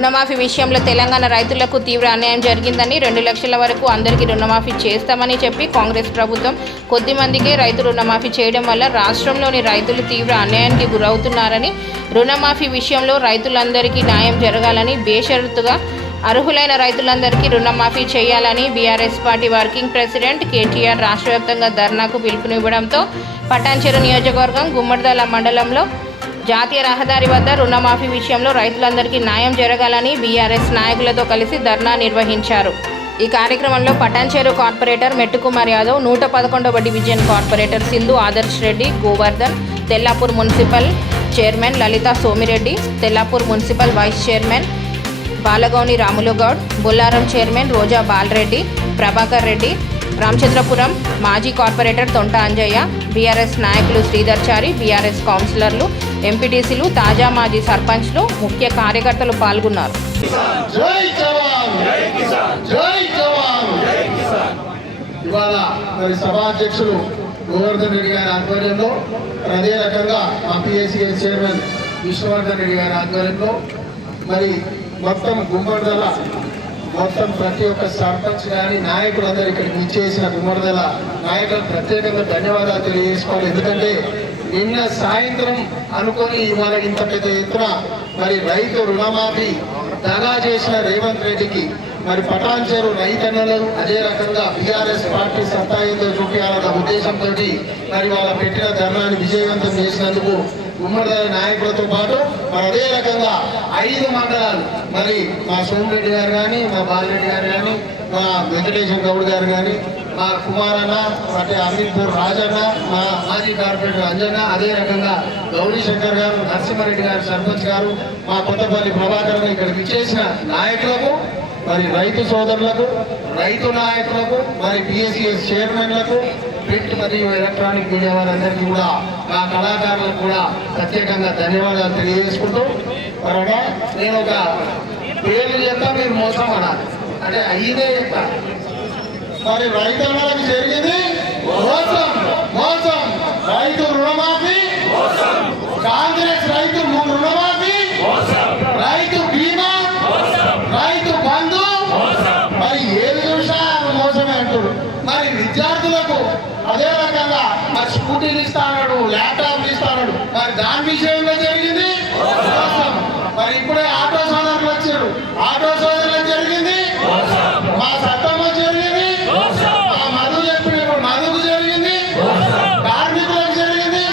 రుణమాఫీ విషయంలో తెలంగాణ రైతులకు తీవ్ర అన్యాయం జరిగిందని 2 లక్షల వరకు అందరికీ రుణమాఫీ చేస్తామని చెప్పి కాంగ్రెస్ ప్రభుత్వం కొద్ది మందికే రైతు రుణమాఫీ చేయడం వల్ల రాష్ట్రంలోని రైతులు తీవ్ర అన్యాయానికి గురవుతున్నారని, రుణమాఫీ విషయంలో రైతులందరికీ న్యాయం జరగాలని, బేషరతుగా అర్హులైన రైతులందరికీ రుణమాఫీ చేయాలని BRS party working president KTR రాష్ట్ర వ్యాప్తంగా ధర్నాకు పిలుపునివ్వడంతో పటాన్చెరు నియోజకవర్గం గుమ్మడిదల మండలంలో జాతీయ రహదారి వద్ద రుణమాఫీ విషయంలో రైతులందరికీ న్యాయం జరగాలని బీఆర్ఎస్ నాయకులతో కలిసి ధర్నా నిర్వహించారు. ఈ కార్యక్రమంలో పటాన్చెరు కార్పొరేటర్ మెట్టుకుమార్ యాదవ్, 111వ division corporator Sindhu Adarsh Reddy, Govardhan, Tellapur municipal chairman Lalitha Somireddy, Tellapur municipal vice chairman Balagouni Ramulugoud, Bollaram chairman Roja Balareddy, Prabhakar Reddy, Ramachandrapuram మాజీ కార్పొరేటర్ తొంట అంజయ్య, బీఆర్ఎస్ నాయకులు శ్రీధర్ చారి, బీఆర్ఎస్ కౌన్సిలర్లు, ఎంపీటీసీలు, తాజా మాజీ సర్పంచ్లు, ముఖ్య కార్యకర్తలు పాల్గొన్నారు. సభాధ్యక్షులు గోవర్ధన్ రెడ్డి గారి ఆధ్వర్యంలో, అదే రకంగా మా పిఎస్సిఎస్ చైర్మన్ విష్ణువర్ధన్ రెడ్డి గారి ఆధ్వర్యంలో మరి మొత్తం గుమ్మడిదల మొత్తం ప్రతి ఒక్క సర్పంచ్ కానీ నాయకులందరూ ఇక్కడికి ఇచ్చేసిన గుమ్మడిదల నాయకులకు ప్రత్యేకంగా ధన్యవాదాలు తెలియజేసుకోవాలి. ఎందుకంటే నిన్న సాయంత్రం అనుకొని ఇవాళ ఇంత పెద్ద ఎత్తున మరి రైతు రుణమాఫీ దగా చేసిన రేవంత్ రెడ్డికి మరి పటాన్చెరు రైతన్నలు అదే రకంగా బీఆర్ఎస్ పార్టీ సత్తా ఏందో చూపించాలన్న ఉద్దేశంతో మరి వాళ్ళ పెట్టిన ధర్నాన్ని విజయవంతం చేసినందుకు గుమ్మడిదల నాయకులతో పాటు మరి అదే రకంగా 5 మండలాలు మరి మా సోమిరెడ్డి గారు కానీ, మా బాలరెడ్డి గారు కానీ, మా వెంకటేశ్వర గౌడ్ గారు కానీ, మా కుమారన్న, అంటే అమీన్పూర్ రాజన్న, మా మాజీ కార్పొరేటర్ అంజన్న, అదే రకంగా గౌరీ శంకర్ గారు, నరసింహారెడ్డి గారు సర్పంచ్ గారు, మా కొత్తపల్లి ప్రభాకర్ ఇక్కడికి ఇచ్చేసిన నాయకులకు, మరి రైతు సోదరులకు, రైతు నాయకులకు, మరి పిఎస్సిఎస్ చైర్మన్లకు, ప్రింట్ మరియు ఎలక్ట్రానిక్ మీడియా వారందరికీ కూడా, మా కళాకారులకు కూడా ప్రత్యేకంగా ధన్యవాదాలు తెలియజేసుకుంటూ మరొక నేను ఒక పేర్లు చెప్తా, మీరు మోసం అనాలి, అంటే అయ్యిందే చెప్తా. మరి రైతన్నలకు జరిగింది మోసం, మోసం, రైతు రుణమాఫీ, కాంగ్రెస్ రైతు రుణమాఫీ, రైతు బీమా, రైతు బంధు, మరి ఏది చూసినా మోసమే అంటారు. మరి విద్యార్థులకు అదే రకంగా మరి స్కూటీలు ఇస్తాడు, ల్యాప్టాప్లు ఇస్తాడు, మరి దాని విషయంలో జరిగింది మోసం. మరి ఇప్పుడే ఆటో సోదరులు వచ్చారు, ఆటో సోదరులకు జరిగింది, మా సత్తమ్మ జరిగింది, మా మధు చెప్పినప్పుడు మధుకు జరిగింది, కార్మికులకు జరిగింది.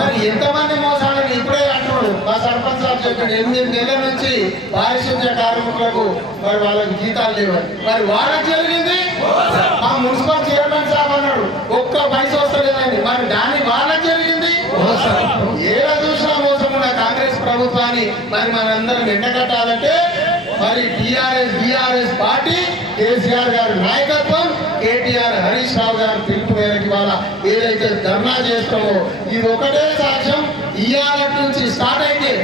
మరి ఎంతమంది మోసాలని ఇప్పుడే అంటున్నాడు మా సర్పంచ్ సార్ చెప్పాడు. 8 నెలల నుంచి పారిశుద్ధ్య కార్మికులకు మరి వాళ్ళకి జీతాలు లేవు, మరి వాళ్ళకి జరిగింది. మా మున్సిపల్ చైర్మన్ సార్ అన్నాడు ఒక్క పైసా వస్తలేదండి, మరి దాని వాళ్ళకి జరిగింది. ఏడా చూసినా మోసం ఉన్న కాంగ్రెస్ ప్రభుత్వాన్ని మరి మనందరం ఎండగట్టాలంటే మరి బీఆర్ఎస్ పార్టీ, కేసీఆర్ గారి నాయకత్వం, కేటీఆర్ హరీష్ రావు గారి పిలుపు మేరకు ఇవాళ ఏదైతే ధర్నా చేస్తామో ఇది ఒకటే సాక్ష్యం. ఇవాళ నుంచి స్టార్ట్ అయితే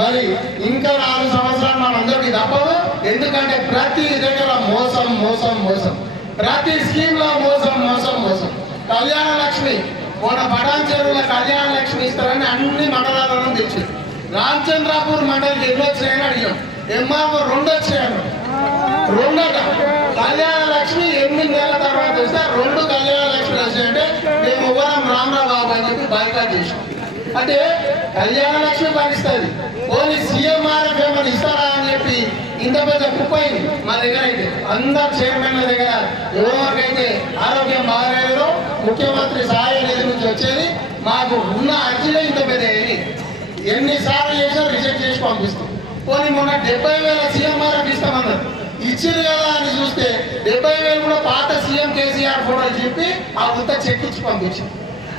మరి ఇంకా 4 సంవత్సరాలు మనందరికీ తప్పదు. ఎందుకంటే ప్రతి దగ్గర మోసం, మోసం, మోసం, ప్రతి స్కీమ్ లో మోసం, మోసం, మోసం. కళ్యాణ లక్ష్మి మన పటాన్చెరువులో కళ్యాణ లక్ష్మి ఇస్తారని అన్ని మండలాలను తెచ్చింది. రామచంద్రాపూర్ మండలికి ఎన్ని వచ్చినాయని అడిగాం, ఎంఆర్ఓ 2 వచ్చాయను, 2 కళ్యాణ లక్ష్మి 8 నెలల తర్వాత వస్తే 2 కళ్యాణ లక్ష్మి వచ్చాయంటే మేము ఎవరం రామరావు బాబు అని చెప్పి బాయ్కాట్ చేసాం. అంటే కళ్యాణ లక్ష్మి భరిస్తుంది, ఓన్లీ సీఎంఆర్ఎఫ్ ఏమైనా ఇస్తారా అని చెప్పి ఇంత పెద్ద కుప్పైంది. మా దగ్గర అయితే అందరు చైర్మన్ల దగ్గర ఎవరికైతే ఆరోగ్యం బాగాలేదో ముఖ్యమంత్రి సహాయ నిధి నుంచి వచ్చేది, మాకు ఉన్న అర్జీలే ఇంత పెద్ద ఎన్నిసార్లు చేసినా రిజెక్ట్ చేసి పంపిస్తాం. పోనీ మొన్న 70,000 సీఎంఆర్ఎఫ్ ఇస్తామన్నారు, ఇచ్చింది కదా అని చూస్తే 70,000 కూడా పాత సీఎం కేసీఆర్ ఫోటోలు చెప్పి ఆ ఉత్త చెక్ ఇచ్చి పంపించింది.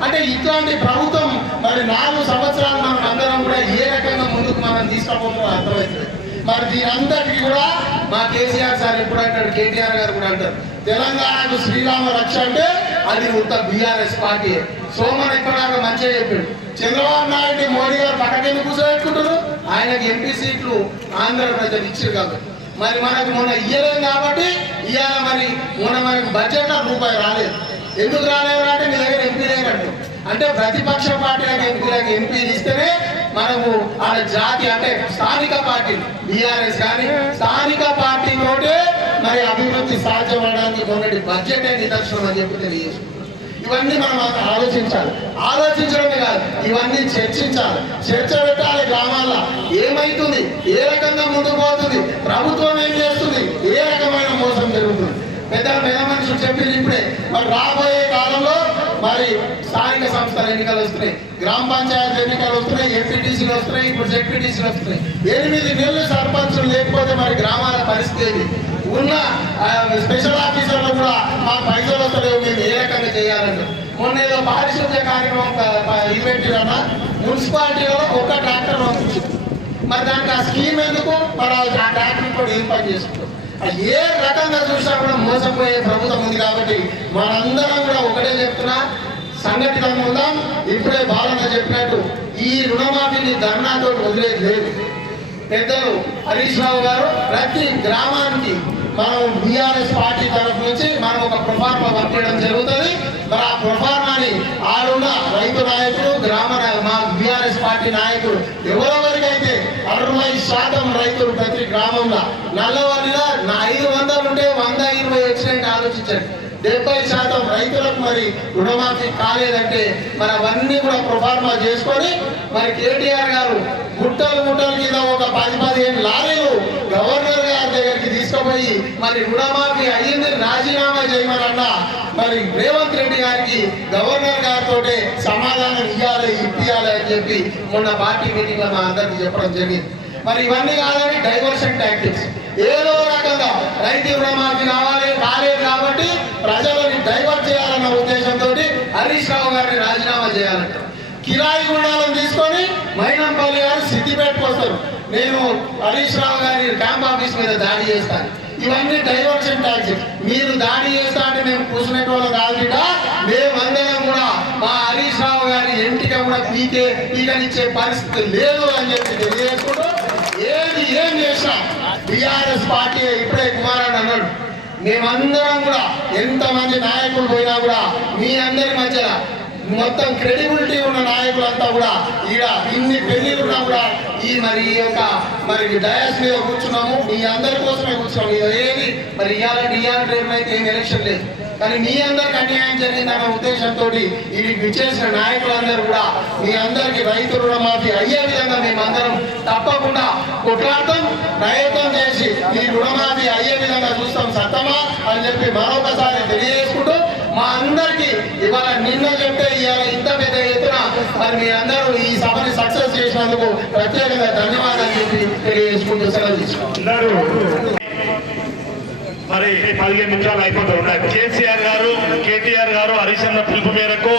అంటే ఇట్లాంటి ప్రభుత్వం మరి 4 సంవత్సరాలు మనం అందరం కూడా ఏ రకంగా ముందుకు మనం తీసుకుపోతున్నాం అర్థమవుతుంది. మరి దీని అంతటికి కూడా మా కేసీఆర్ సార్ ఎప్పుడు అంటాడు, కేటీఆర్ గారు కూడా అంటారు, తెలంగాణకు శ్రీరామ రక్ష అంటే అది ఉత్త బీఆర్ఎస్ పార్టీ. సోమన్ ఎక్కడాక మంచిగా చెప్పాడు, చంద్రబాబు నాయుడు మోడీ గారు పక్కకెళ్ళి కూర్చోబెట్టుకుంటారు, ఆయనకి ఎంపీ సీట్లు ఆంధ్ర ప్రజలు ఇచ్చారు కాబట్టి మరి మనకు మొన్న ఇయ్యలేదు కాబట్టి ఇవాళ మరి మొన్న మనకు బడ్జెట్లో రూపాయి రాలేదు. ఎందుకు రాలేదు అంటే మీ దగ్గర ఎంపీ లేనట్టు. అంటే ప్రతిపక్ష పార్టీలకు ఎంపీలు ఇస్తేనే మనకు ఆ జాతి అంటే స్థానిక పార్టీ బీఆర్ఎస్ కానీ స్థానిక పార్టీతోటే మరి అభివృద్ధి సాధ్యపడడానికి కొన్నటి బడ్జెటే నిదర్శనం అని చెప్పి తెలియజేసుకుంటాం. ఇవన్నీ మనం ఆలోచించాలి. ఆలోచించడమే కాదు, ఇవన్నీ చర్చించాలి. చర్చ పెట్టాలి. గ్రామాల్లో ఏమైతుంది, ఏ రకంగా ముందుకు పోతుంది, ప్రభుత్వం ఏం చేస్తుంది, ఏ రకమైన మోసం జరుగుతుంది. పెద్ద మనుషులు చెప్పింది ఇప్పుడే. మరి రాబోయే కాలంలో మరి స్థానిక సంస్థల ఎన్నికలు వస్తున్నాయి, గ్రామ పంచాయతీ ఎన్నికలు వస్తున్నాయి, ఎంపీటీసీలు వస్తున్నాయి, ఇప్పుడు జెడ్పీటీసీలు వస్తున్నాయి. 8 నెలలు సర్పంచులు లేకపోతే మరి గ్రామాల పరిస్థితి ఉన్న స్పెషల్ ఆఫీసర్లు కూడా మా పైసలు వస్తలేవు, మేము ఏ రకంగా చేయాలంటే మొన్న ఏదో పారిశుద్ధ్య కార్యక్రమం ఈవెంట్ అన్న మున్సిపాలిటీలో ఒక ట్రాక్టర్ పంపించింది. మరి దానికి ఆ స్కీమ్ ఎందుకు, మరి ఆ ట్రాక్టర్ కూడా ఏం పని చేసుకుంటాం. ఏ రకంగా చూసినా కూడా మోసపోయే ప్రభుత్వం ఉంది. కాబట్టి మనందరం కూడా ఒకటే చెప్తున్నా, సంఘటితంగా ఉందాం. ఇప్పుడే బాలన్న చెప్పినట్టు ఈ రుణమాఫీని ధర్నాతో వదిలేదు లేదు. పెద్దలు హరీష్ రావు గారు ప్రతి గ్రామానికి మనం బీఆర్ఎస్ పార్టీ తరఫు నుంచి మనం ఒక ప్రొఫార్మా పంపించడం జరుగుతుంది. మరి ఆ ప్రొఫార్మాని ఆడున్న రైతు నాయకులు మా బీఆర్ఎస్ పార్టీ నాయకులు ఎవరెవరికైతే 60% రైతులు ప్రతి గ్రామంలో నల్లవల్లిలో 500 ఉంటే 120 వచ్చినాయంటే ఆలోచించండి. 70% రైతులకు మరి రుణమాఫీ కాలేదంటే మరి అవన్నీ కూడా ప్రొఫార్మా చేసుకొని మరి కేటీఆర్ గారు గుట్టల కింద ఒక 10-15 లారీలు గవర్నర్ గారి దగ్గరికి తీసుకుపోయి మరి రుణమాఫీ అయ్యింది రాజీనామా చేయమనన్నా మరి రేవంత్ రెడ్డి గారికి గవర్నర్ గారితో సమాధానం ఇప్పియాలి అని చెప్పి మొన్న పార్టీ మీటింగ్ లో మా అందరికి చెప్పడం జరిగింది. మరి ఇవన్నీ కాదని డైవర్షన్ టాక్టిక్స్, ఏదో రకంగా రైతు రుణమాఫీ కాలేదు కాబట్టి ప్రజలని డైవర్ట్ చేయాలన్న ఉద్దేశంతో హరీష్ రావు గారిని రాజీనామా చేయాలంట. కిరాయి గుండాలను తీసుకొని మైనంపల్లి గారు సిద్దిపేటకు వస్తారు, నేను హరీష్ రావు గారి క్యాంప్ ఆఫీస్ మీద దాడి చేస్తాను. ఇవన్నీ డైవర్షన్ టాక్టిక్స్. మీరు దాడి చేస్తా అంటే మేము కూర్చునేటోళ్ళం కాదు బిడ్డ, మేమందరం కూడా మా హరీష్ రావు గారి ఎంటిక కూడా పీకనిచ్చే పరిస్థితి లేదు అని చెప్పి తెలియజేసుకుంటూ ఏం చేసినా బీఆర్ఎస్ పార్టీ ఇప్పుడే కుమారాన్ని అన్నాడు, మేమందరం కూడా ఎంతమంది నాయకులు పోయినా కూడా మీ అందరి మధ్యలో మొత్తం క్రెడిబిలిటీ ఉన్న నాయకులంతా కూడా ఈడ ఇన్ని పెళ్లిలు ఉన్నా కూడా ఈ యొక్క డయాస్ మీద కూర్చున్నాము, మీ అందరి కోసమే కూర్చున్నాము. ఏది మరి ఇవాళ రేపు అయితే ఏం ఎలక్షన్ లేదు, కానీ మీ అందరికి అన్యాయం జరిగిందన్న ఉద్దేశంతో ఇది విచ్చేసిన నాయకులందరూ కూడా మీ అందరికి రైతు రుణమాఫీ అయ్యే విధంగా మేమందరం తప్పకుండా కొట్లాడతాం, ప్రయత్నం చేసి ఈ రుణమాఫీ అయ్యే విధంగా చూస్తాం సత్తమా అని చెప్పి మరొకసారి తెలియజేసుకుంటూ మా అందరికి ఇవాళ నిన్న చెప్తే ఇవాళ ఇంత పెద్ద ఎత్తున మరి మీ అందరూ ఈ సభని సక్సెస్ చేసినందుకు ప్రత్యేకంగా ధన్యవాదాలు చెప్పి తెలియజేసుకుంటూ సెలవు తీసుకుంటున్నారు. మరి 15 నిమిషాలు అయిపోతూ ఉన్నాయి. కేటీఆర్ గారు హరీష్ అన్న పిలుపు మేరకు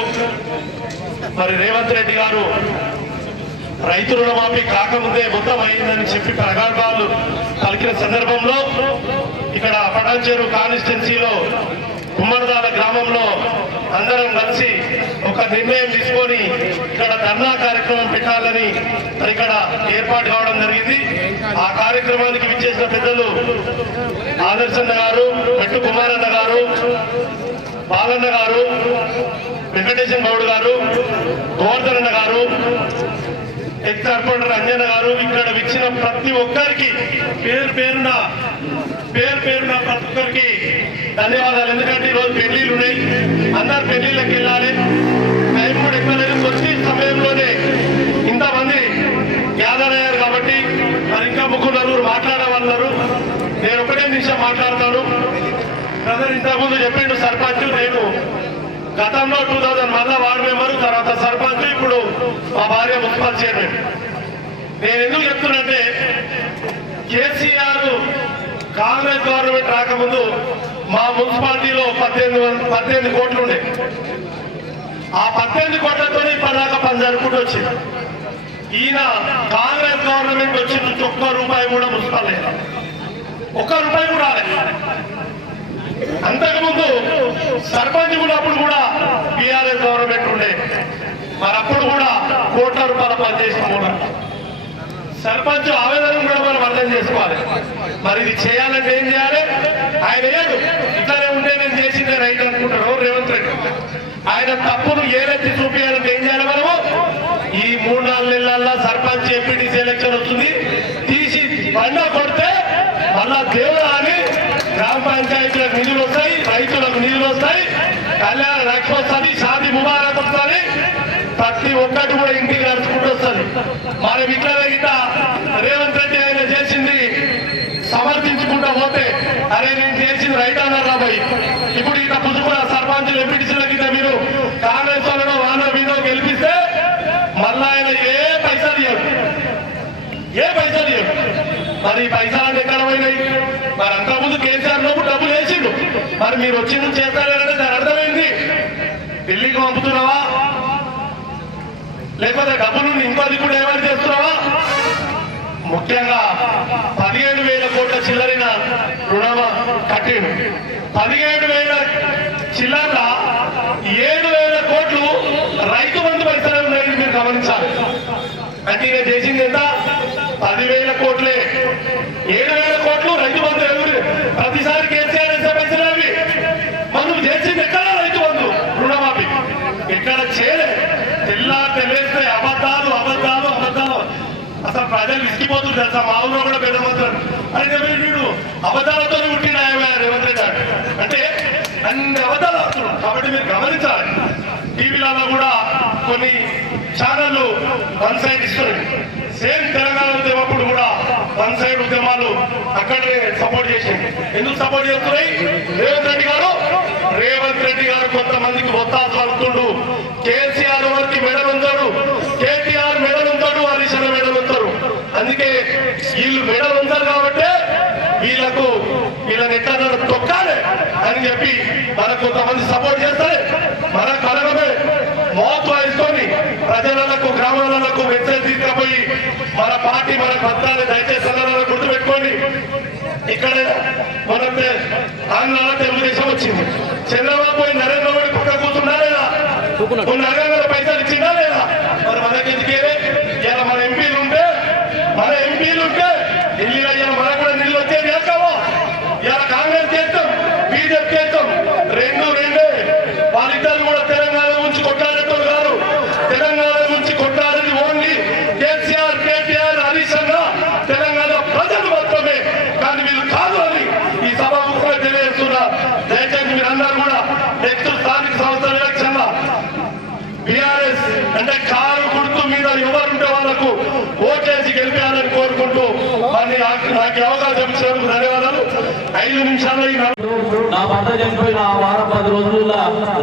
మరి రేవంత్ రెడ్డి గారు రైతు రుణమాఫీ కాకముందే మొత్తం అయిందని చెప్పి ప్రగల్భాలు పలికిన సందర్భంలో ఇక్కడ పటాన్చెరు కాన్స్టిట్యున్సీలో కుమ్మరదాల గ్రామంలో అందరం కలిసి ఒక నిర్ణయం తీసుకొని ఇక్కడ ధర్నా కార్యక్రమం పెట్టాలని ఇక్కడ ఏర్పాటు కావడం జరిగింది. ఆ కార్యక్రమానికి విచ్చేసిన పెద్దలు ఆదర్శన్న గారు, మెట్టు కుమారన్న గారు, బాలన్న గారు, వెంకటేశ్వర గౌడ్ గారు, గోవర్ధనన్న గారు, ఎక్స్ కార్పొరేటర్ అంజన్న గారు, ఇక్కడ విచ్చిన ప్రతి ఒక్కరికి పేరు పేరున ప్రతి ఒక్కరికి ధన్యవాదాలు. ఎందుకంటే ఈరోజు పెళ్లిళ్ళు ఉన్నాయి, అందరు పెళ్లిళ్ళకి వెళ్ళాలి, టైం కూడా ఎక్కువ లేదు. కొద్ది సమయంలోనే ఇంతమంది గ్యాదర్ అయ్యారు కాబట్టి మరి ఇంకా 3-4 మాట్లాడేవాళ్ళు. నేను ఒకటే నిమిషం మాట్లాడతాను. బ్రదర్ ఇంతకుముందు చెప్పిండు సర్పంచ్, నేను గతంలో 2001 వార్డు మెంబరు, తర్వాత సర్పంచ్, ఇప్పుడు మా భార్య మున్సిపల్ చైర్మన్. నేను ఎందుకు చెప్తున్నంటే కేసీఆర్ కాంగ్రెస్ గవర్నమెంట్ రాకముందు మా మున్సిపాలిటీలో 18 కోట్లు ఉండే. ఆ 18 కోట్లతో ఇప్పటిదాకా పని జరుపుకుంటూ వచ్చింది. ఈయన కాంగ్రెస్ గవర్నమెంట్ వచ్చి ఒక్క రూపాయి కూడా మున్సిపల్ లేదు, ఒక్క రూపాయి కూడా రాలేదు. అంతకుముందు సర్పంచ్ ఉన్నప్పుడు కూడా బీఆర్ఎస్ గవర్నమెంట్ ఉండే, మరి అప్పుడు కూడా కోట్ల రూపాయల పనిచేసిన సర్పంచ్ ఆవేదన కూడా మనం అర్థం చేసుకోవాలి. మరి ఇది చేయాలంటే ఏం చేయాలి? ఆయన ఏడు ఇట్లనే ఉంటే నేను చేసిందే రైట్ అనుకుంటారు రేవంత్ రెడ్డి. ఆయన తప్పును ఏలెత్తి చూపించాలని దేవుడా అని గ్రామ పంచాయతీలకు నిధులు వస్తాయి, రైతులకు నిధులు వస్తాయి, కళ్యాణ లక్ష్మి వస్తుంది, షాదీ ముబారక్ వస్తుంది, ప్రతి ఒక్కటి కూడా ఇంటికి నడుచుకుంటూ వస్తుంది. మరి ఇట్లా రేవంత్ రెడ్డి ఆయన చేసింది సమర్థించుకుంటూ పోతే అరే నేను చేసింది రైట్ అన్నారు రాబోయ్. ఇప్పుడు ఇట్లా పుదుకున్న సర్పంచులు ఎంపీటీసీలకు ఇట్లా మీరు కాంగ్రెస్ వాళ్ళలో వానో వీనో గెలిపిస్తే మళ్ళా ఆయన ఏ పైసలు ఇవ్వరు. మరి పైసలు ఎక్కడ పోయినాయి? మరి అంతకుముందు కేసీఆర్ లోపు డబ్బులు వేసిండు, మరి మీరు వచ్చింది చేస్తారంటే దాని అర్థమైంది ఢిల్లీకి పంపుతున్నావా, లేకపోతే డబ్బులు ఇంకో దిక్కుడు ఏమైనా చేస్తున్నావా? ముఖ్యంగా 17,000 కోట్ల చిల్లరిన రుణ కట్టిండు. 17,000 చిల్లర్ల 7,000 కోట్లు రైతు బంధు పైసలు ఉన్నాయి, మీరు గమనించాలి. అంటే ఈయన చేసింది ఎంత? 10,000 కోట్లే. 7,000 కోట్లు రైతు బంధు. ఎవరు ప్రతిసారి కేసీఆర్ వేసే పైసలు అవి. మనం చేసింది ఎక్కడ రైతు బంధు రుణమాఫీ ఎక్కడ చేయలే. తెలిస్తే అబద్ధాలు అబద్ధాలు అబద్ధాలు. అసలు ప్రజలు విసిగిపోతుంది తెలుసా. మా ఊళ్ళో కూడా పెద్దమంటారు అయితే వీడు అబద్ధాలతో పుట్టిన రేవంత్ రెడ్డి అంటే అన్ని అబద్ధాలు వస్తున్నాడు. కాబట్టి మీరు గమనించాలి. టీవీలలో కూడా కొన్ని ఛానళ్ళు వన్ సైడ్ ఇస్తున్నాయి. సేమ్ తెలంగాణ ఉద్యమప్పుడు కూడా వన్ సైడ్ ఉద్యమాలు అక్కడే సపోర్ట్ చేసింది. ఎందుకు సపోర్ట్ చేస్తున్నాయి? రేవంత్ రెడ్డి గారు కొంతమందికి ఒత్తాసు పలుకుతుండు. కేసీఆర్ వారికి మెడలు ఉంచాడు, కేటీఆర్ మెడలు ఉంచాడు, హరీష్ అన్న మెడలు ఉంచారు. అందుకే వీళ్ళు మెడలు ఉంచారు కాబట్టి వీళ్ళని ఎట్లా తొక్కాలి అని చెప్పి మనకు కొంతమంది సపోర్ట్ చేస్తారు. మన కలగమే మౌత్ వాయిస్తోని ప్రజలకు గ్రామాలకు మెసేజ్ తీసుకుపోయి మన పార్టీ మన పత్రాన్ని దయచేసి అన్నలను గుర్తుపెట్టుకోండి. ఇక్కడ మనకు ఆంధ్ర తెలుగుదేశం వచ్చింది. చంద్రబాబు పోయి నరేంద్ర మోడీ పక్క కూర్చున్నా లేదా? కొన్ని అర్హంగా పైసలు ఇచ్చిందా లేదా? మరి మనకెందుకే? ఇలా మన ఎంపీలు ఉంటే ఢిల్లీలో ఇలా మనకు కూడా నిధులు వచ్చేది కావో. ఇలా కాంగ్రెస్ చేస్తాం, బీజేపీ చేస్తాం, రెండే. వాళ్ళిద్దరు కూడా తెలంగాణ నుంచి కొట్లాడేటోళ్ళు కాదు. తెలంగాణ నుంచి కొట్లాడేది ఓన్లీ కేసీఆర్, కేటీఆర్, హరీష్ అన్న తెలంగాణ ప్రజలు మాత్రమే. కానీ వీళ్ళు కాదు అని ఈ సభాముఖంగా తెలియజేస్తున్నా. దయచేసి మీరందరూ కూడా నెక్స్ట్ స్థానిక సంస్థల ఎలక్షన్ లో బీఆర్ఎస్ అంటే కారు గుర్తు మీద ఎవరుంటే వాళ్లకు ఓటేసి గెలిపాలని కోరుకుంటూ మరి నాకు అవకాశం ఇచ్చినందుకు ధన్యవాదాలు. 5 నిమిషాలు నా పంట చనిపోయిన 10 రోజుల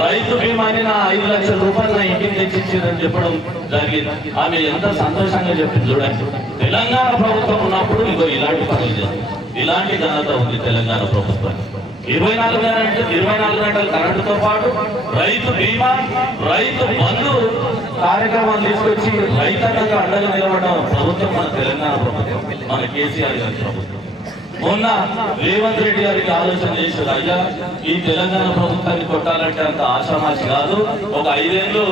రైతు బీమాని నా 5 లక్షల రూపాయలు నా ఇంటికి తెచ్చిచ్చిందని చెప్పడం జరిగింది. ఆమె ఎంత సంతోషంగా చెప్పింది చూడండి. తెలంగాణ ప్రభుత్వం ఉన్నప్పుడు ఇగో ఇలాంటి పనులు చేస్తుంది. ఇలాంటి ఘనత ఉంది తెలంగాణ ప్రభుత్వం. 24 గంటల కరెంటుతో పాటు రైతు బీమా, రైతు బంధు కార్యక్రమాలు తీసుకొచ్చి రైతాంగంగా అండగా నిలబడడం ప్రభుత్వం మన తెలంగాణ ప్రభుత్వం, మన కేసీఆర్ గారి ప్రభుత్వం. మొన్న రేవంత్ రెడ్డి గారికి ఆలోచన చేశారు, అయ్యా ఈ తెలంగాణ ప్రభుత్వాన్ని కొట్టాలంటే అంత ఆశామాషి కాదు. ఒక 5 ఏళ్ళు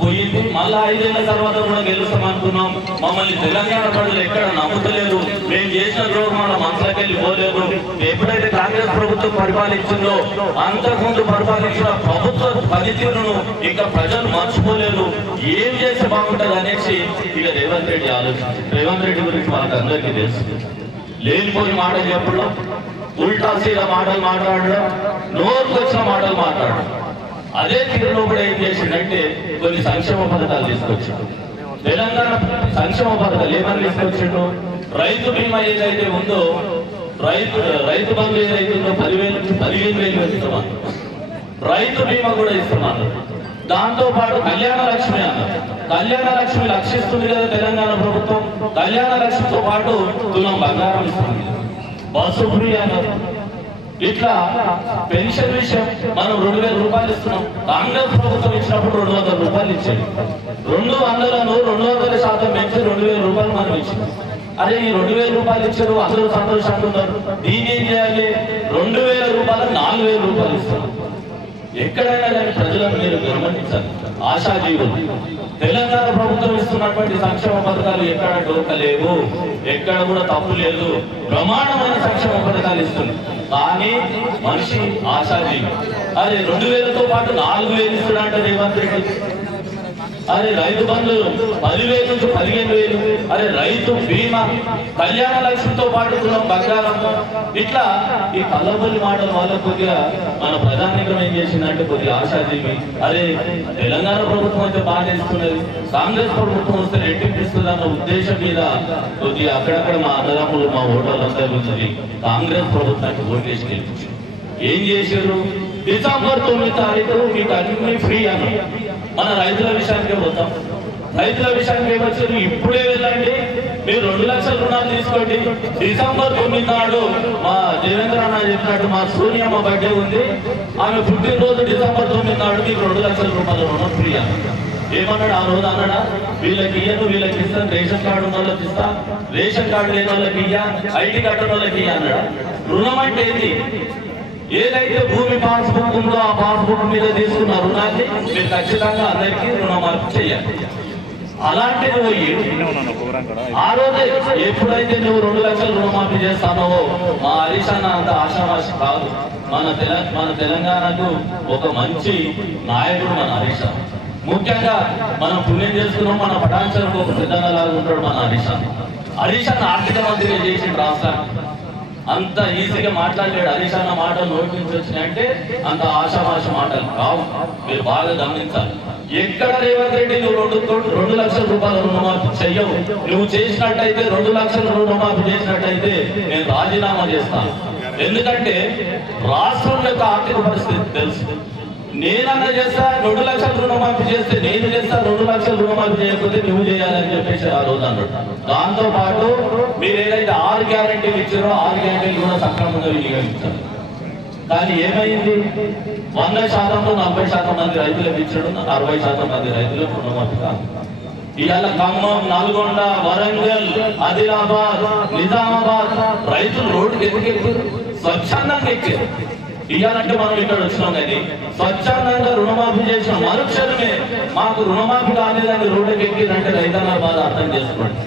పోయింది, మళ్ళా 5 ఏళ్ల తర్వాత కూడా గెలుస్తాం అనుకున్నాం. మమ్మల్ని తెలంగాణ ప్రజలు ఎక్కడ నమ్ముతలేరు. మేము చేసిన రోజు మన మనసులకెళ్ళి పోలేరు. ఎప్పుడైతే కాంగ్రెస్ ప్రభుత్వం పరిపాలించిందో అంతకుముందు పరిపాలించిన ప్రభుత్వ పనితీరును ఇంకా ప్రజలు మర్చిపోలేరు. ఏం చేస్తే బాగుంటుంది అనేసి ఇక రేవంత్ రెడ్డి ఆలోచించారు. రేవంత్ రెడ్డి గురించి మనకు అందరికీ తెలుసు. లేనిపోయి మాటలు చెప్పడం, ఉల్టా సీదా మాటలు మాట్లాడడం, నోరుకు వచ్చిన మాటలు మాట్లాడడం. అదే తీరులో కూడా ఏం చేసిందంటే కొన్ని సంక్షేమ పథకాలు తీసుకొచ్చాడు. తెలంగాణ సంక్షేమ పథకాలు ఏమని తీసుకొచ్చాడు? రైతు బీమా ఏదైతే ఉందో, రైతు బంధు ఏదైతే ఉందో 10,000 నుంచి 15,000 ఇస్తున్నాను. రైతు బీమా కూడా ఇస్తున్నాను. దాంతో పాటు కళ్యాణ లక్ష్మి అన్నారు. కళ్యాణ లక్ష్మి లక్షిస్తుంది కదా తెలంగాణ ప్రభుత్వం. కళ్యాణ లక్ష్మితో పాటు తులం బంగారం ఇస్తుంది, బస్సు ఫ్రీ అన్నారు. ఇట్లా పెన్షన్ విషయం మనం 2,000 రూపాయలు ఇస్తున్నాం. కాంగ్రెస్ ప్రభుత్వం ఇచ్చినప్పుడు 200 రూపాయలు ఇచ్చేది. 200లను 200% పెంచి 2,000 రూపాయలు మనం ఇచ్చాం. అరే ఈ 2,000 రూపాయలు ఇచ్చారు, అందరూ సంతోషంగా ఉన్నారు. దీన్ని ఏం చేయాలి? 2,000 రూపాయలు 4,000 రూపాయలు ఇస్తాం. ఎక్కడైనా కానీ ప్రజలను మీరు గమనించాలి. ఆశాజీవులు తెలంగాణ ప్రభుత్వం ఇస్తున్నటువంటి సంక్షేమ పథకాలు ఎక్కడ డోకలేవు, ఎక్కడ కూడా తప్పు లేదు. ప్రమాణమైన సంక్షేమ పథకాలు ఇస్తుంది. కానీ మనిషి ఆశాజీవి. అదే 2,000తో పాటు 4,000 ఇస్తున్నాడంటే రేవంత్ రెడ్డి అరే రైతు బంధువులు 10,000 నుంచి 15,000, అరే రైతు బీమా, కళ్యాణ లక్ష్మితో పాటు రుణం బంగారం. ఇట్లా ఈ కలబొల్లి మాటల వల్ల కొద్దిగా మన ప్రధానికం ఏం చేసిందంటే కొద్దిగా ఆశాజీవి, అరే తెలంగాణ ప్రభుత్వం అయితే బాగా చేస్తున్నది, కాంగ్రెస్ ప్రభుత్వం వస్తే రెట్టింపిస్తుంది అన్న ఉద్దేశం మీద కొద్దిగా అక్కడక్కడ మా అన్నదమ్ములు మా ఓటర్లంతా ఉన్నది కాంగ్రెస్ ప్రభుత్వానికి ఓటేసి గెలిపించారు. ఏం చేశారు? డిసెంబర్ 9 తారీఖు మీకు అన్ని ఫ్రీ అని. మన రైతుల విషయానికి పోతాం. రైతుల విషయానికి ఏమొచ్చారు? ఇప్పుడే వెళ్ళండి, మీరు 2 లక్షల రుణాలు తీసుకోండి. డిసెంబర్ 9 నాడు మా దేవేంద్ర అన్న చెప్పినట్టు మా సోనియమ్మ బర్త్డే ఉంది, ఆమె పుట్టినరోజు డిసెంబర్ 9 నాడు మీకు 2 లక్షల రూపాయల రుణం ఫ్రీ అని. ఏమన్నాడు ఆ రోజు? అన్నాడా వీళ్ళకి ఇయ్యను, వీళ్ళకి ఇస్తాను, రేషన్ కార్డు ఉన్న వాళ్ళకి ఇస్తా, రేషన్ కార్డు లేని వాళ్ళకి ఇయ్యా, ఐటీ కార్డు ఉన్న వాళ్ళకి ఇయ్యా అన్నాడా? రుణం అంటే ఏంటి? ఏదైతే భూమి పాస్బుక్ ఉందో ఆ పాస్బుక్ మీద తీసుకున్న రుణాన్ని మీరు ఖచ్చితంగా అందరికీ రుణమాఫీ చేయాలి. అలాంటిది పోయి ఆ రోజే ఎప్పుడైతే నువ్వు 2 లక్షలు రుణమాఫీ చేస్తానో మా హరీష్ అన్న అంత ఆశావాసి కాదు. మన తెలంగాణకు ఒక మంచి నాయకుడు మన హరీష్ అన్న. ముఖ్యంగా మనం పుణ్యం చేసుకున్నాం, మన పటాన్చలకు ఒక పెద్దలాగా ఉంటాడు మన హరీష్ అన్న. హరీష్ అన్న ఆర్థిక మంత్రిగా చేసిన రాష్ట్రాన్ని అంత ఈజీగా మాట్లాడలేడు. హరీష్ అన్న మాటలు నోటి నుంచి వచ్చినాయంటే అంత ఆశామాష మాటలు కావు. మీరు బాగా గమనించాలి. ఎక్కడ రేవంత్ రెడ్డి నువ్వు 2 లక్షల రూపాయల రుణమాఫీ చెయ్యవు. నువ్వు చేసినట్టయితే 2 లక్షల రుణమాఫీ చేసినట్టయితే నేను రాజీనామా చేస్తాను. ఎందుకంటే రాష్ట్రం యొక్క ఆర్థిక పరిస్థితి తెలుసు. నేనన్నా చేస్తా, 2 లక్షల రుణమాఫీ చేస్తే నేను చేస్తా, 2 లక్షల రుణమాఫీ చేయకపోతే నువ్వు చేయాలని చెప్పేసి ఆ రోజు అన్నాడు. దాంతో పాటు మీరు ఏదైతే 6 గ్యారెంటీలు ఇచ్చారో 6 గ్యారెంటీలు కూడా సక్రమంగా వినియోగించారు. కానీ ఏమైంది? 100%లో 40% మంది రైతులకు ఇచ్చాడు, 60% మంది రైతులకు రుణమాఫీ కాదు. ఇవాళ ఖమ్మం, నల్గొండ, వరంగల్, ఆదిలాబాద్, నిజామాబాద్ రైతులు రోడ్డుకి ఎందుకు ఎక్కారు? స్వచ్ఛందంగా ఎక్కారు. ఇవ్వాలంటే మనం ఇక్కడ వచ్చినాం కానీ స్వచ్ఛందంగా రుణమాఫీ చేసిన మరుక్షణమే మాకు రుణమాఫీ కాలేదని రోడ్డుకి ఎక్కిరంటే రైతన్న బాధ అర్థం చేసుకోండి.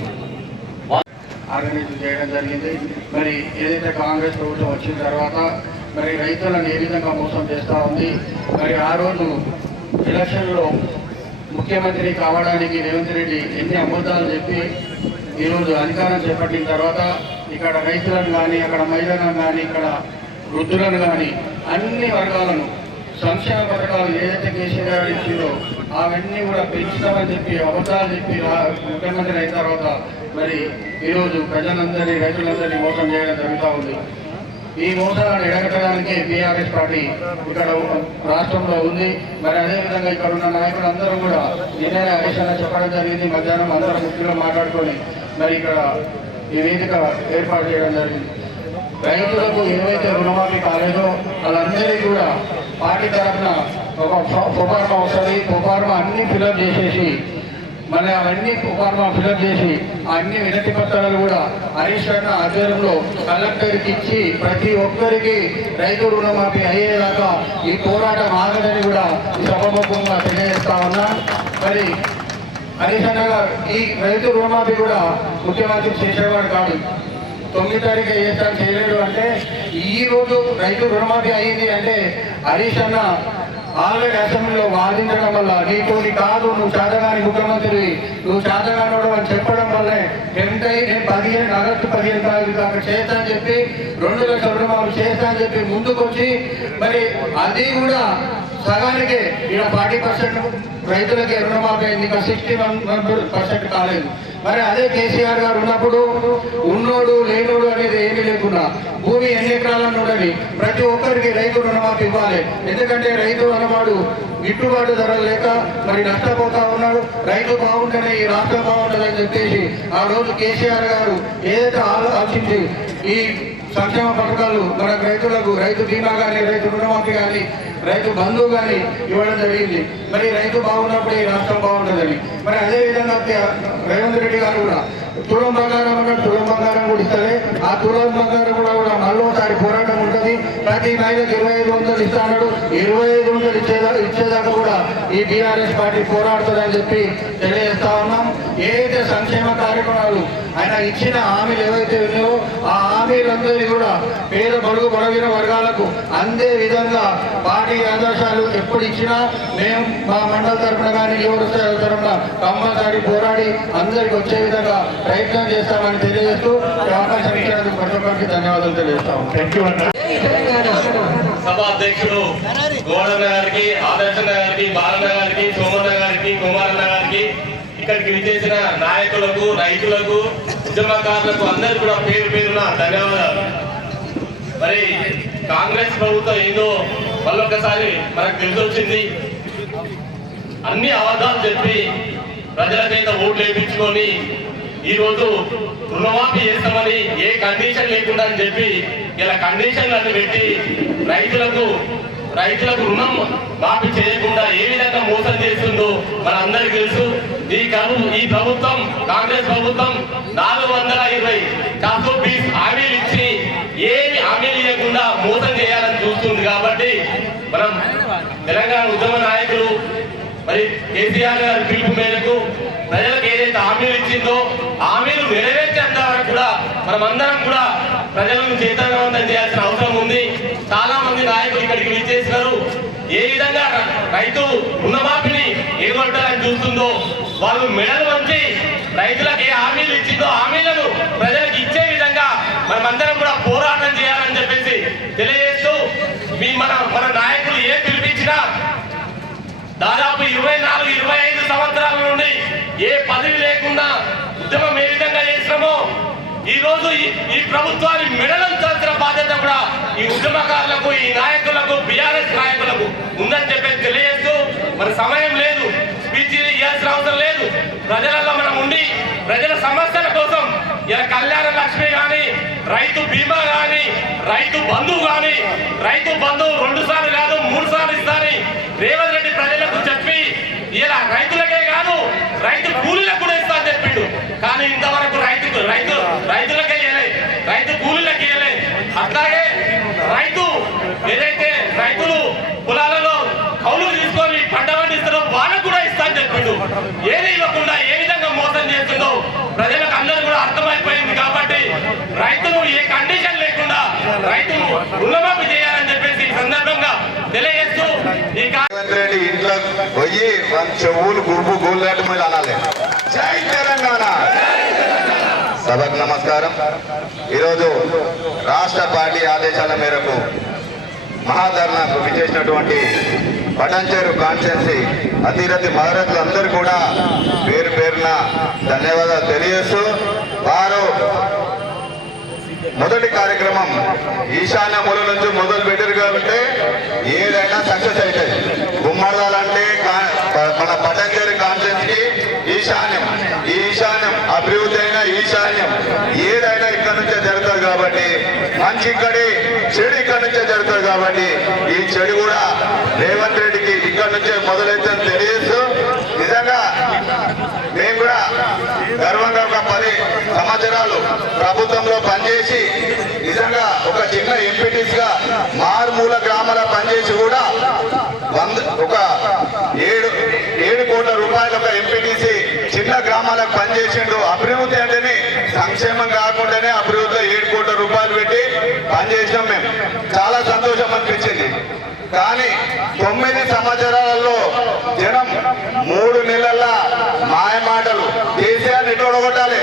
ఆర్గనైజ్ చేయడం జరిగింది. మరి ఏదైతే కాంగ్రెస్ ప్రభుత్వం వచ్చిన తర్వాత మరి రైతులను ఏ విధంగా మోసం చేస్తూ ఉంది. మరి ఆ రోజు ఎలక్షన్లో ముఖ్యమంత్రి కావడానికి రేవంత్ రెడ్డి ఎన్ని అబద్ధాలు చెప్పి ఈరోజు అధికారం చేపట్టిన తర్వాత ఇక్కడ రైతులను కానీ, అక్కడ మహిళలను కానీ, ఇక్కడ వృద్ధులను కానీ అన్ని వర్గాలను సంక్షేమ పథకాలు ఏదైతే కేసీఆర్ ఇచ్చిందో అవన్నీ కూడా పెంచుతామని చెప్పి అబద్ధాలు చెప్పి ముఖ్యమంత్రి అయిన తర్వాత మరి ఈరోజు ప్రజలందరినీ, రైతులందరినీ మోసం చేయడం జరుగుతూ ఉంది. ఈ మోసాలను ఎడగట్టడానికి బీఆర్ఎస్ పార్టీ ఇక్కడ రాష్ట్రంలో ఉంది. మరి అదేవిధంగా ఇక్కడ ఉన్న నాయకులందరూ కూడా నిన్ననే హరీష్ అన్న చెప్పడం జరిగింది. మధ్యాహ్నం అందరూ ముఖ్యంగా మాట్లాడుకొని మరి ఇక్కడ ఈ వేదిక ఏర్పాటు చేయడం జరిగింది. రైతులకు ఏవైతే రుణమాఫీ కాలేదో వాళ్ళందరికీ కూడా పార్టీ తరఫున ఒక ఫోఫార్మా వస్తుంది. ఫోఫార్మా అన్ని ఫిలప్ చేసేసి మరి అవన్నీ ఫోఫార్మా ఫిలప్ చేసి అన్ని వినతి పత్రాలు కూడా హరీష్ అన్న ఆధ్వర్యంలో కలెక్టర్కి ఇచ్చి ప్రతి ఒక్కరికి రైతు రుణమాఫీ అయ్యేదాకా ఈ పోరాటం ఆగదని కూడా ఈ సభాముఖంగా తెలియజేస్తా ఉన్నా. మరి హరీష్ అన్న ఈ రైతు రుణమాఫీ కూడా ముఖ్యమంత్రి చేసేవాడు కాదు. 9 తారీఖు చేస్తాను చేయలేడు అంటే ఈ రోజు రైతు రుణమాఫీ అయ్యింది అంటే హరీష్ అన్న ఆల్రెడీ అసెంబ్లీలో వాదించడం వల్ల నీతోని కాదు, నువ్వు చేతగాని ముఖ్యమంత్రి, నువ్వు చేతగానోడు అని చెప్పడం వల్లే టెంప్ట్ అయ్యి నేను ఆగస్టు 15 తారీఖు దాకా చేస్తా అని చెప్పి 2 లక్షల రుణమాఫీ చేస్తా అని చెప్పి ముందుకొచ్చి మరి అది కూడా సగానికే ఇలా 40% రైతులకి రుణమాఫీ అయింది. ఇంకా 61% కాలేదు. మరి అదే కేసీఆర్ గారు ఉన్నప్పుడు ఉన్నోడు లేనోడు అనేది ఏమీ లేకుండా భూమి ఎన్ని ఎకరాలను ఉండని ప్రతి ఒక్కరికి రైతు రుణమాఫీ ఇవ్వాలి. ఎందుకంటే రైతు అన్నవాడు గిట్టుబాటు ధరలు లేక మరి నష్టపోతా ఉన్నాడు. రైతు బాగుంటేనే ఈ రాష్ట్రం బాగుంటుందని చెప్పేసి ఆ రోజు కేసీఆర్ గారు ఏదైతే ఆలోచించి ఈ సంక్షేమ పథకాలు మనకు రైతులకు రైతు బీమా కానీ, రైతు రుణమాఫీ కానీ, రైతు బంధువు కానీ ఇవ్వడం జరిగింది. మరి రైతు బాగున్నప్పుడు ఈ రాష్ట్రం బాగుంటుందని. మరి అదేవిధంగా రేవంత్ రెడ్డి గారు కూడా తులం బంగారం అన్నాడు, తులం బంగారం కూడా ఇస్తారు. ఆ తులం బంగారం కూడా మళ్ళోసారి పోరాటం ఉంటుంది. ప్రతి మహిళకు 2500 ఇస్తాడు. 2500 ఇచ్చేదాకా కూడా ఈ బీఆర్ఎస్ పార్టీ పోరాడుతుందని చెప్పి తెలియజేస్తా ఉన్నాం. ఏదైతే సంక్షేమ కార్యక్రమాలు ఆయన ఇచ్చిన హామీలు ఏవైతే ఉన్నాయో ఆ హామీలందరినీ కూడా పేద బడుగు బలహీన వర్గాలకు అందే విధంగా పార్టీ ఆదర్శాలు ఎప్పుడు ఇచ్చినా మేము మా మండల తరఫున కానీ నియోజకవర్గ తరఫున కంపల్సరీ పోరాడి అందరికి వచ్చే విధంగా ప్రయత్నం చేస్తామని తెలియజేస్తూ అవకాశం ఇచ్చినందుకు ప్రతి ఒక్కరికి ధన్యవాదాలు తెలియజేస్తాము. థ్యాంక్ యూ అన్న. సభ అధ్యక్షుడు గోడన్న గారికి, ఆదర్శన్న గారికి, బాలన్న గారికి, సోమన్న గారికి, కుమారన్న గారికి, ఇక్కడికి విచ్చేసిన నాయకులకు, రైతులకు, ఉద్యమకారులకు అందరూ కూడా పేరు పేరున ధన్యవాదాలు. మరి కాంగ్రెస్ ప్రభుత్వం ఏందో మళ్ళొక్కసారి మనకు తెలిసొచ్చింది. అన్ని అబద్ధాలు చెప్పి ప్రజల చేత ఓట్లు వేయించుకొని ఈరోజు రుణమాఫీ చేస్తామని ఏ కండిషన్ లేకుండా అని చెప్పి ఇలా కండిషన్లు అన్ని పెట్టి రైతులకు రుణం మాఫీ చేయకుండా ఏ విధంగా మోసం చేస్తుందో మన అందరికీ తెలుసు. ఈ ప్రభుత్వం, కాంగ్రెస్ ప్రభుత్వం 420 హామీలు ఇచ్చి ఏమి హామీలు ఇవ్వకుండా మోసం చేయాలని చూస్తుంది. కాబట్టి మనం తెలంగాణ ఉద్యమ నాయకులు మరి కేసీఆర్ గారి పిలుపు మేరకు ప్రజలకు ఏదైతే హామీలు ఇచ్చిందో హామీలు నెరవేర్చేంత వరకు కూడా మనమందరం కూడా ప్రజలను చైతన్యవంతం చేయాల్సిన అవసరం ఉంది. చాలా మంది నాయకులు ఇక్కడికి విచ్చేసినారు. ఏ విధంగా రైతు రుణమాఫీని ఎగొట్టాలని చూస్తుందో వాళ్ళు మెడలు వంచి రైతులకు ఏ హామీలు ఇచ్చిందో హామీలను ప్రజలకు ఇచ్చే విధంగా మనమందరం కూడా పోరాటం చేయాలని చెప్పేసి తెలియజేస్తూ మన నాయకులు ఏ పిలిపించినా దాదాపు 24-25 సంవత్సరాల నుండి ఏ పదవి లేకుండా ఉద్యమం ఏ విధంగా చేసినామో ఈ రోజు ఈ ప్రభుత్వాన్ని మెడలంచాల్సిన బాధ్యత కూడా ఈ ఉద్యమకారులకు, ఈ నాయకులకు, బీఆర్ఎస్ నాయకులకు ఉందని చెప్పేసి తెలియజేస్తూ మరి సమయం లేదు, స్పీచ్ ఇవ్వాల్సిన అవసరం లేదు. ప్రజలలో మనం ఉండి ప్రజల సమస్యల కోసం ఇలా కళ్యాణ లక్ష్మి కానీ, రైతు బీమా కానీ, రైతు బంధువు కానీ, రైతు బంధువు 2 సార్లు కాదు 3 సార్లు ఇస్తారని రేవంత్ రెడ్డి ప్రజలకు చెప్పి ఇలా రైతులకే కాదు రైతు కూలీలకు కూడా ఇస్తా అని చెప్పిండు. కానీ ఇంతవరకు రైతులకే ఇవ్వలే, రైతు కూలీలకు ఇవ్వలే. అట్లాగే ఏదైతే రైతులు పొలాలలో కౌలు తీసుకొని పంట పండిస్తారో వాళ్ళకు కూడా ఇస్తా అని చెప్పిండు. ఏది ఇవ్వకుండా ఏ విధంగా మోసం చేస్తుందో ప్రజలకు అందరూ కూడా అర్థమైపోయింది. కాబట్టి రైతులు ఏ కండిషన్ లేకుండా రైతులు రుణమాఫీ చేయాలని చెప్పేసి ఈ సందర్భంగా తెలియజేస్తూ ఇంట్లో పోయి చెవులు గురుపు గోళ్ళాటు మీద అనాలి. జై తెలంగాణ. సభకు నమస్కారం. ఈరోజు రాష్ట్ర పార్టీ ఆదేశాల మేరకు మహాధర్నాకు విచ్చేసినటువంటి పటాన్చేరు కాన్స్టిట్యున్సీ అతిరథి మహారథులందరూ కూడా పేరు పేరున ధన్యవాదాలు తెలియజేస్తూ వారు మొదటి కార్యక్రమం ఈశాన్య మూల నుంచి మొదలు పెట్టారు కాబట్టి ఏదైనా సక్సెస్ అవుతుంది. గుమ్మడాలంటే మన పటాన్చేరు కాన్స్టిట్యున్సీకి ఈశాన్యం అభివృద్ధి అయినా ఈశాన్యం ఏదైనా ఇక్కడ నుంచే జరుగుతుంది. కాబట్టి మంచి ఇక్కడి, చెడు ఇక్కడ నుంచే జరుగుతుంది. కాబట్టి ఈ చెడు కూడా రేవంత్ రెడ్డికి ఇక్కడ నుంచే మొదలైతుందని తెలియజేస్తూ నిజంగా మేము కూడా గర్వంగా ఒక 10 సంవత్సరాలు ప్రభుత్వంలో పనిచేసి నిజంగా ఒక చిన్న ఎంపీటీస్ గా మారుమూల గ్రామాల పనిచేసి కూడా ఒక 7 కోట్ల రూపాయలు ఒక ఎంపీటీసీ చిన్న గ్రామాలకు పనిచేసిండు. అభివృద్ధి అంటేనే సంక్షేమం కాకుండానే అభివృద్ధిలో 7 కోట్ల రూపాయలు పెట్టి పనిచేసినాం. మేము చాలా సంతోషం అనిపించింది. కానీ 9 సంవత్సరాలలో జనం 3 నెలల మాయ మాటలు. కేసీఆర్ ఎటు ఒడగొట్టాలి,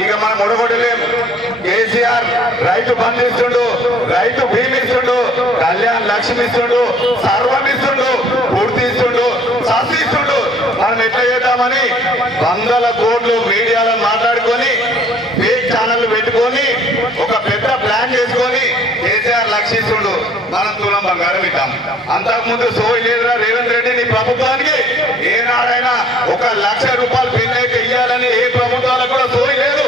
ఇక మనం ఒడగొట్టలేము. కేసీఆర్ రైతు బంధు ఇస్తుండు, రైతు బీమా ఇస్తుండు, కళ్యాణ్ లక్ష్మి ఇస్తుండు, సర్వం ఇస్తుండు, పూర్తి ఇస్తుండు, సస్తి ఇస్తుండు. మనం ఎట్లా చేద్దామని 100 కోట్లు మీడియాలో మాట్లాడుకొని ఫేక్ ఛానల్ పెట్టుకొని ఒక పెద్ద ప్లాన్ చేసుకొని కేసీఆర్ లక్షిస్తుండు. మనం తులం బంగారం ఇద్దాం. అంతకుముందు సోయి లేదురా రేవంత్ రెడ్డి నీ ప్రభుత్వానికి. ఏనాడైనా 1 లక్ష రూపాయలు పిల్లకి ఇయ్యాలని ఏ ప్రభుత్వాలకు కూడా సోయి లేదు.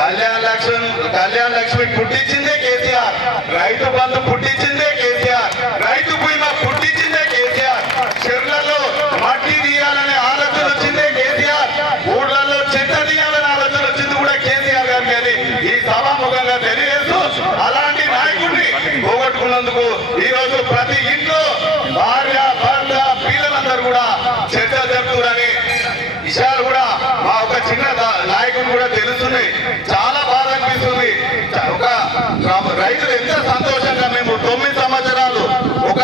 కళ్యాణ్ లక్ష్మి పుట్టించిందే కేసీఆర్, రైతు బంధు పుట్టించిందే కేసీఆర్, రైతు బీమా పుట్టించిందే కేసీఆర్, చెర్లలో మట్టి తీయాలనే ఆలోచన వచ్చిందే కేసీఆర్, ఊళ్ళల్లో చెత్త తీయాలనే ఆలోచన వచ్చింది కూడా కేసీఆర్ గారికి అని ఈ సభాముఖంగా తెలియజేస్తూ అలాంటి నాయకుడిని పోగొట్టుకున్నందుకు ఈ రోజు ప్రతి ఇంట్లో భార్య భర్త పిల్లలందరూ కూడా చిన్న నాయకులు కూడా తెలుస్తున్నాయి. చాలా బాధ అనిపిస్తుంది. ఒక రైతులు ఎంత సంతోషంగా మేము 9 సంవత్సరాలు ఒక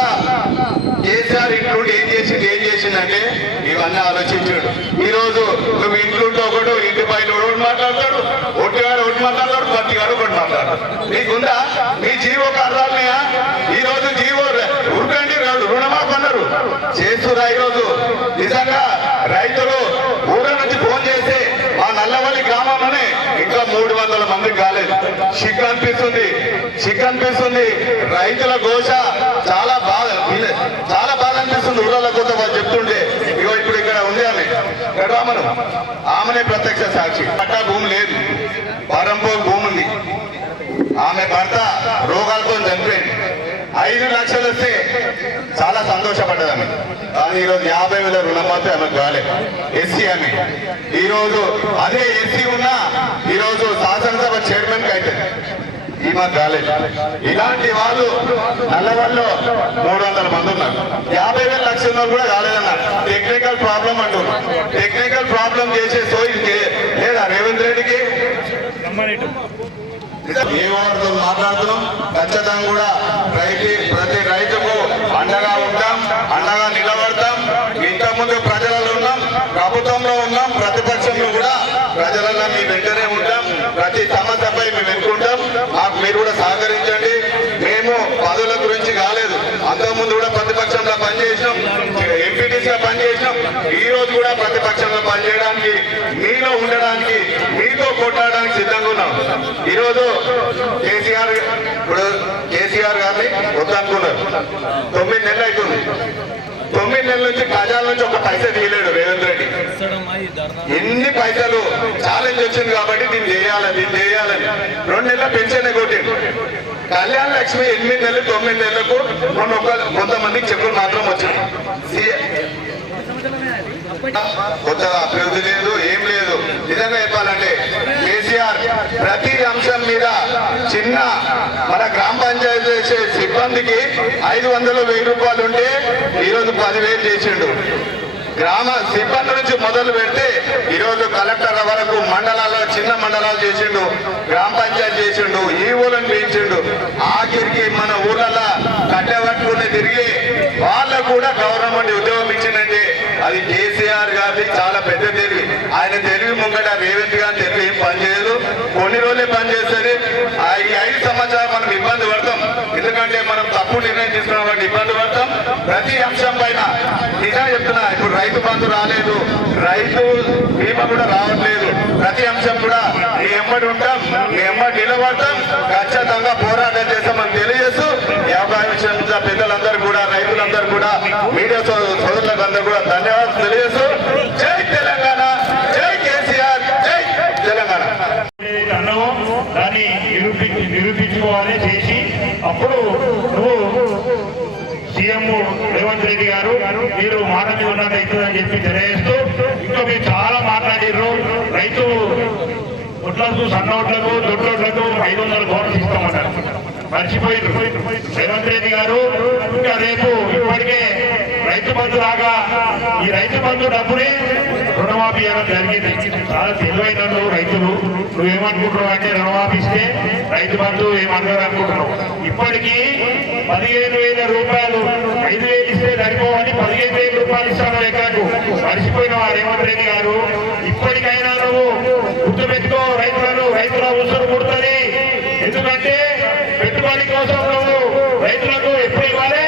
కేసీఆర్ ఇంక్లూడ్ ఏం చేసిందంటే ఇవన్నీ ఆలోచించాడు. ఈ రోజు నువ్వు ఇంక్లూడ్ ఒకటి, ఇంటి బయట ఒకటి మాట్లాడతాడు, ఒట్టిగాడు ఒకటి మాట్లాడతాడు, పత్తిగాడు ఒకటి మాట్లాడతాడు. నీకుందా మీ జీవో కార్యాలయా? ఈ రోజు జీవో ఉరకండి రుణమాఫీ అన్నారు చేస్తురా. ఈ రోజు నిజంగా రైతులు ఊర నుంచి ఫోన్ చేస్తే మా నల్లవల్లి గ్రామంలోనే ఇంకా 300 మందికి కాలేదు. సిగ్గు అనిపిస్తుంది. రైతుల ఘోష చాలా బాధ అనిపిస్తుంది. ఊళ్ళలో కొత్త వాళ్ళు చెప్తుంటే ఇగో ఇప్పుడు ఇక్కడ ఉంది ఆమెనే ప్రత్యక్ష సాక్షి. పట్టా భూమి లేదు, పరంపూర్ భూమి ఉంది. ఆమె భర్త రోగాలతో చనిపోయింది. 5 లక్షలు వస్తే చాలా సంతోషపడ్డది ఆమె. కానీ ఈరోజు 50,000 రుణమాఫీ ఆమెకు కాలేదు. ఎస్సీ ఆమె. ఈరోజు అదే ఎస్సీ ఉన్నా ఈరోజు శాసనసభ చైర్మన్ కి అవుతుంది, ఈమె కాలేదు. ఇలాంటి వాళ్ళు నల్లవాళ్ళు 300 మంది ఉన్నారు. 50,000 లక్షల కూడా కాలేదన్నారు. టెక్నికల్ ప్రాబ్లం అంటున్నారు. టెక్నికల్ ప్రాబ్లం చేసే సోయి లేదా రేవంత్ రెడ్డికి? ఏ వారితో మాట్లాడుతున్నాం. ఖచ్చితంగా కూడా ప్రతి రైతుకు అండగా ఉంటాం, అండగా నిలబడతాం. ఇంతకుముందు ప్రజలలో ఉన్నాం, ప్రభుత్వంలో ఉన్నాం, ప్రతిపక్షంలో కూడా ప్రజలలో మీ వెంటనే ఉంటాం. ప్రతి సమస్యపై మేము ఎన్నుకుంటాం. మాకు మీరు కూడా సహకరించండి. మేము పదవుల గురించి కాలేదు, అంతకుముందు కూడా ప్రతిపక్షంలో పనిచేసినాం, ఎంపీటీసీగా పనిచేసినాం. ఈ రోజు కూడా ప్రతిపక్షంలో పనిచేయడానికి, మీలో ఉండడానికి, మీతో కొట్టడానికి సిద్ధంగా ఉన్నాం. ఈరోజు కేసీఆర్ గారిని వద్దనుకున్నారు. 9 నెలలు అవుతుంది. 9 నెలల నుంచి ఖజాల నుంచి ఒక పైసా తీయలేడు రేవంత్ రెడ్డి. ఎన్ని పైసలు ఛాలెంజ్ వచ్చింది కాబట్టి దీన్ని చేయాలని 2 నెలల పెన్షన్ కొట్టిండు. కళ్యాణ లక్ష్మి 8 నెలలు 9 నెలలకు కొంతమందికి చెక్కులు మాత్రం వచ్చింది. కొత్తగా అభివృద్ధి లేదు, ఏం లేదు. నిజంగా చెప్పాలంటే కేసీఆర్ ప్రతి అంశం మీద చిన్న మన గ్రామ పంచాయతీ చేసే సిబ్బందికి 500, 1000 రూపాయలు ఉంటే ఈరోజు 10,000 చేసిండు. గ్రామ సిబ్బంది నుంచి మొదలు పెడితే ఈరోజు కలెక్టర్ వరకు మండలాల్లో చిన్న మండలాలు చేసిండు, గ్రామ పంచాయతీ చేసిండు, ఈవోలను పెంచిండు. ఆఖరికి మన ఊర్లలో కట్టెబట్టుకుని తిరిగి వాళ్ళకు కూడా గవర్నమెంట్ ఉద్యోగం ఇచ్చిందంటే అది కేసీఆర్ గారిది చాలా పెద్ద తెలివి. ఆయన తెలివి ముంగట రేవంత్ గారి తెలివి ఏం పనిచేయదు, కొన్ని రోజులే పనిచేస్తుంది. ఈ 5 సంవత్సరాలు మనం ఇబ్బంది పడతాం, ఎందుకంటే మనం తప్పు నిర్ణయం తీసుకున్నాం కాబట్టి ఇబ్బంది పడతాం. ప్రతి అంశం పైన నిజంగా చెప్తున్నా, ఇప్పుడు రైతు బంధు రాలేదు, రైతు బీమా కూడా రావట్లేదు. ప్రతి అంశం కూడా మీ ఎమ్మడి ఉంటాం, మీ ఎమ్మడి నిలబడతాం, ఖచ్చితంగా పోరాటం చేస్తామని తెలియజేస్తూ ఈ అవకాశం పెద్దలందరూ కూడా, రైతులందరూ కూడా, మీడియా సోదరులకు అందరూ కూడా ధన్యవాదాలు తెలియజేస్తూ జై తెలంగాణ, జై కేసీఆర్, జై తెలంగాణ. దాన్ని నిరూపించుకోవాలి చేసి అప్పుడు నువ్వు సీఎం రేవంత్ రెడ్డి గారు మీరు మాట మీద ఉన్నట్టు అవుతుందని చెప్పి తెలియజేస్తూ, ఇంకా మీరు చాలా మాట్లాడారు. రైతు ఒట్లకు, సన్న ఓట్లకు, దొడ్లోట్లకు 500 కోట్లు ఇస్తామన్నారు. మర్చిపోయింది రేవంత్ రెడ్డి గారు. ఇంకా రేపు ఇప్పటికే రైతు బంధు రాగా ఈ రైతు బంధు డబ్బుని రుణమాఫీ చేయడం జరిగింది. చాలా తెలివైన రైతులు. నువ్వేమనుకుంటున్నావు అంటే రుణమాఫీ ఇస్తే రైతు బంధు ఏమన్నారు అనుకుంటున్నావు. ఇప్పటికీ 15,000 రూపాయలు, 5,000 ఇస్తే సరిపోవని 15,000 రూపాయలు ఇస్తాను ఎకరకు. మర్చిపోయిన రేవంత్ రెడ్డి గారు. ఇప్పటికైనా నువ్వు గుర్తుపెట్టుకో, రైతుల ఉసురు పుడుతుంది. ఎందుకంటే పెట్టుబడి కోసం నువ్వు రైతులకు ఎప్పుడు ఇవ్వాలి?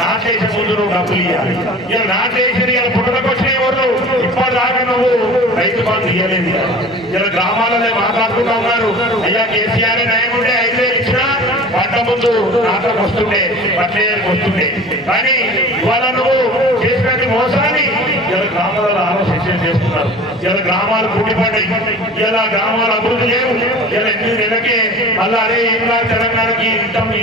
నాటేసి ముందు నువ్వు డబ్బులు ఇవ్వాలి. ఇలా నాటేసి ఇలా పుట్టలకు వచ్చిన ఎవరు ఇప్పటిదాకా నువ్వు రైతు బంధు ఇవ్వలేదు. ఇలా గ్రామాలలో మాట్లాడుకుంటూ ఉన్నారు, అయ్యా కేసీఆర్ నయం ఉంటే 5,000 ఇచ్చినా పంట ముందు నాటకు వస్తుండే, పట్లేయర్కి వస్తుండే. కానీ ఇవాళ నువ్వు చేసినట్టు మోసాన్ని ఇలా గ్రామాలలో ఆలోచన చేస్తున్నారు. ఇలా గ్రామాలు కూడిపడ్డాయి, ఇలా గ్రామాలు అభివృద్ధి లేవు. ఇలా 8 నెలలకే మళ్ళీ అరే ఇంకా తెలంగాణకి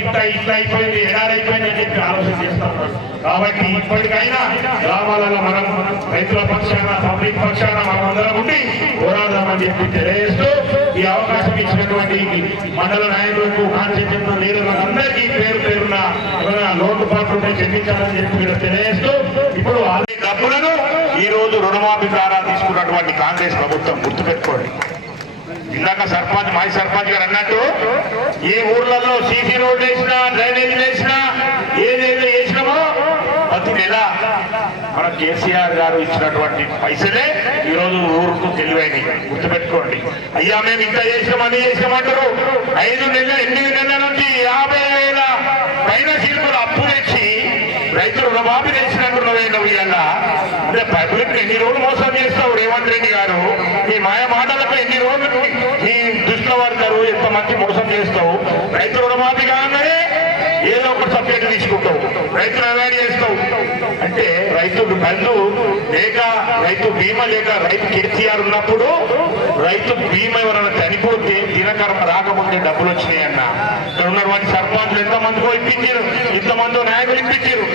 ఇంత అయిపోయింది, ఎడారైపోయింది అని చెప్పి ఆలోచన చేస్తా ఉన్నారు. కాబట్టి ఇప్పటికైనా గ్రామాలలో మనం రైతుల పక్షాన, పబ్లిక్ పక్షాన మనం అందరం ఉండి పోరాడదామని చెప్పి తెలియజేస్తూ ఈ అవకాశం ఇచ్చినటువంటి మండల నాయకులకు, కాన్స్టిట్యూషన్ లీడర్లకు అందరికీ పేరున ఏమైనా లోటుపాట్లు ఉంటే చెల్లించాలని చెప్పి తెలియజేస్తూ ఇప్పుడు డబ్బులను ఈ రోజు రుణమాఫీ ద్వారా తీసుకున్నటువంటి కాంగ్రెస్ ప్రభుత్వం గుర్తుపెట్టుకోండి. ఇందాక సర్పంచ్ మాజీ సర్పంచ్ గారు అన్నట్టు ఈ ఊర్లలో సీసీ రోడ్లు వేసినా డ్రైనేజీలు వేసినా ఏదైతే వేసినామో ప్రతి నెల మన కేసీఆర్ గారు ఇచ్చినటువంటి పైసలే ఈ రోజు ఊరుకు తెలివైనవి. గుర్తుపెట్టుకోండి. అయ్యా మేము ఇంత చేసినామని చేసినామంటారు. 8 నెలల నుంచి 50,000 పైన శిల్పులు అప్పు తెచ్చి రైతులు రుణమాఫీ చేసినట్టున్నదే నువ్వు ఇలా అంటే పబ్లిక్ ఎన్ని రోజులు మోసం చేస్తావు రేవంత్ రెడ్డి గారు? ఈ మాయ మాటలకు ఎన్ని రోజులు నీ దృష్టిలో పడతారు? ఎంత మంచి మోసం చేస్తావు? రైతు రుణమాఫీ కాగానే ఏదో ఒక సబ్జెక్ట్ తీసుకుంటావు, రైతులు అవాయిడ్ చేస్తావు. అంటే రైతు బంధు లేక రైతు బీమా లేక రైతు కేసీఆర్ ఉన్నప్పుడు రైతు బీమా ఎవరైనా చనిపోతే దినకర్మ రాకముందే డబ్బులు వచ్చినాయన్న. ఇక్కడ ఉన్నటువంటి సర్పంచులు ఎంతమందికో ఇప్పించారు, ఇంతమంది నాయకులు ఇప్పించారు.